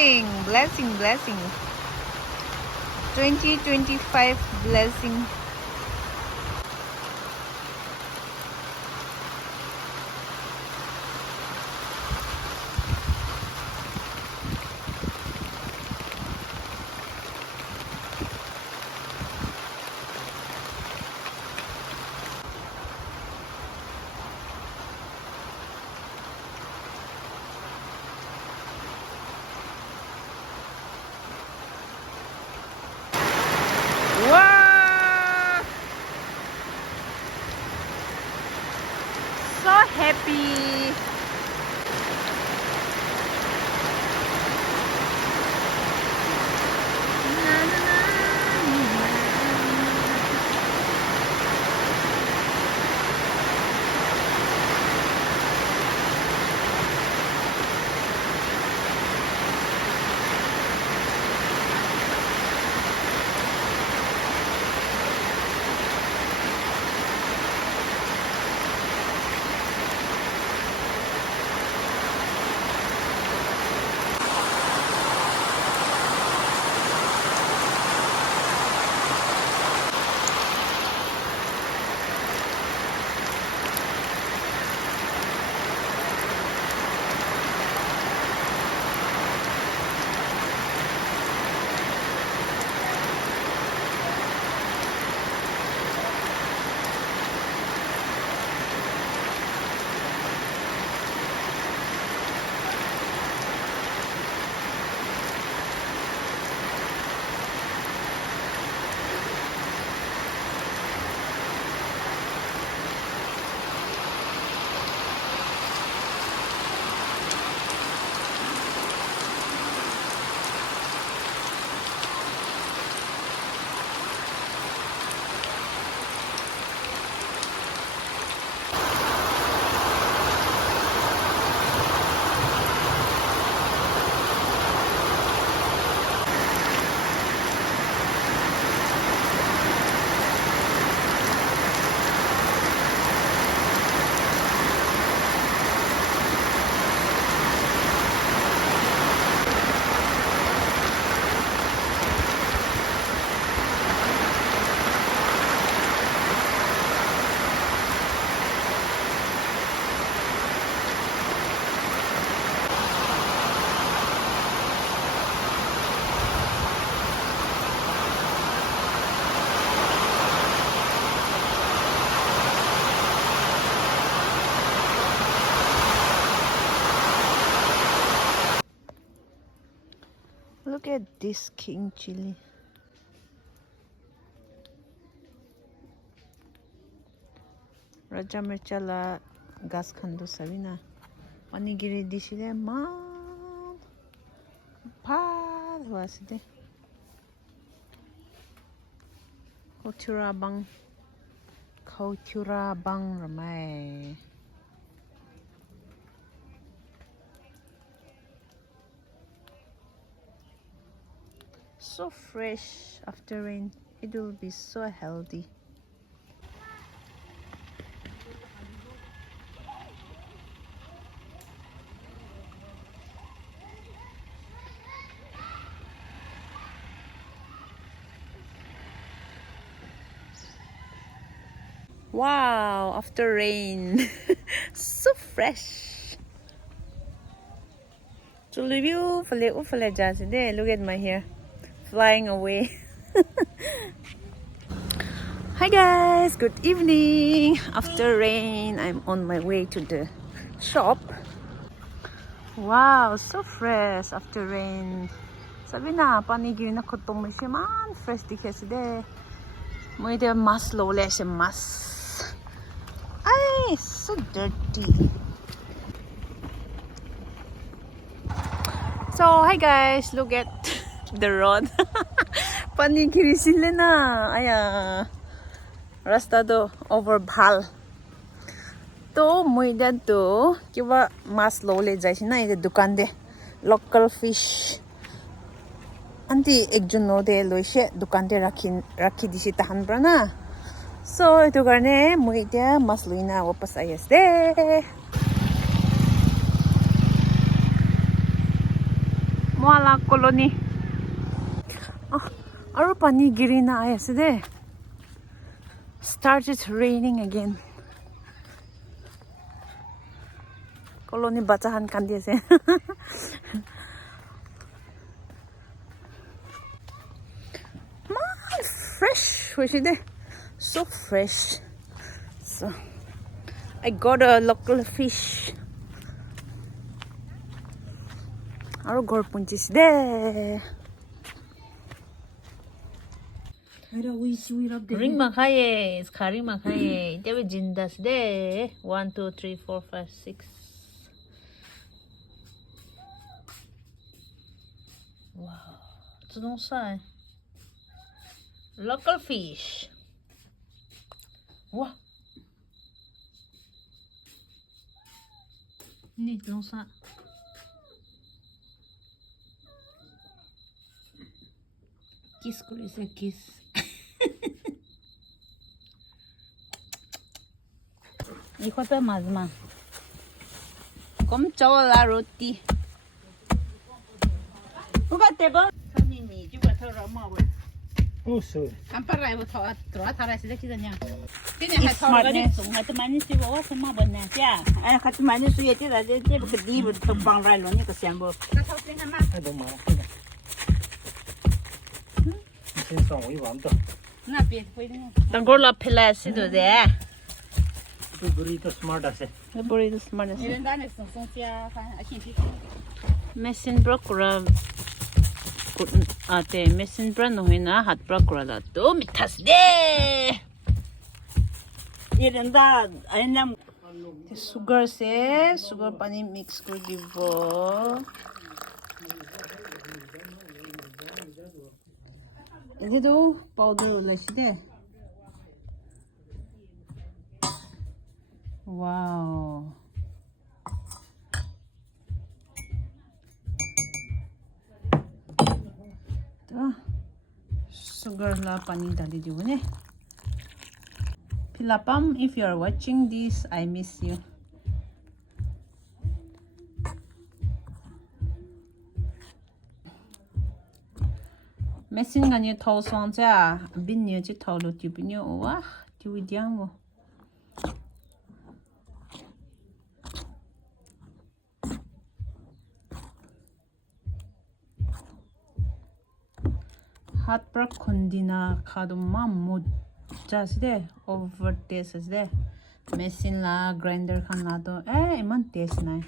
blessing, blessing, blessing. 2025 blessing. Wow! So happy. Look at this king chili. Raja mirchala gas khando sabina. Onigiri dishile man. Pal waside. Kautura bang ramai. So fresh after rain. It will be so healthy. Wow, after rain. So fresh. So look at my hair flying away. Hi guys, good evening. After rain, I'm on my way to the shop. Wow, so fresh after rain. Sabi na, panigiri na kutong mo siya man. Fresh di kasi de. Mo ite mas low le siya mas. Ay, so dirty. So, hi guys, look at the road. Panigiri sila na. Aya. Rasta do over bhal. To moida to kiwa mas low le jaisi na ite dukan de local fish. Anti ekjon no de loise dukan de rakhi disi tahan bra na. So itu karne moida mas loina wapas ayas de. Moala colony. Oh, aru pani girina ayaside. Started raining again. Colony bachahan kandi ase. Fresh, was it there? So fresh. So I got a local fish. Aru ghor punchis de. Ring makaye, it's kari makaye. Dewe jindas de. 1, 2, 3, 4, 5, 6. Wow, it's no sign. Local fish. Wow. Ni no sign. Kiss ko is a kiss. Hijo de mazma. Come chola roti. Uga tebo. Sani ni juga thora mawe. Oh, sorry. Kamparai bo thora thora thara sida kidanya. Tini ha thora gani sung ha tamani si bo sa ma banna ya. Ai ha tamani su yeti da je bo di bo thong bang rai lo ni ko siam bo. Ka thau tin ma. I don't mind. Since we want to. Na pe poi ni. Tangorla pela si do de. The burrito smart as it. The burrito smart as it. Ilan daan sung sung siya kan akin pi. Mesin brokura ate mesin bra no hina hat brokura da to mitas de. Ilan da ayam Sugar se sugar pani mix ko dibo. Ini do powder la side. Wow. Sugar la pani dali dibo ne. Pilapam, if you are watching this, I miss you. Messing on your toes on there, been near to tolo tubinio. Wah, do we diamo? Hot brock condina kaduma mood just there over this is there. Messing la grinder kanado. Man taste nice.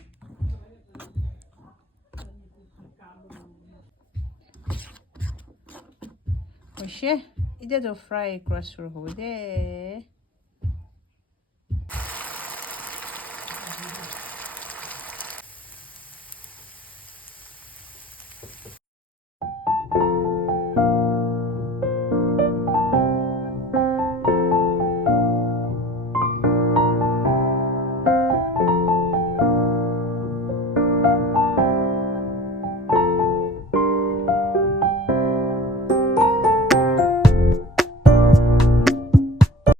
Oshé, ide do fry cross over there.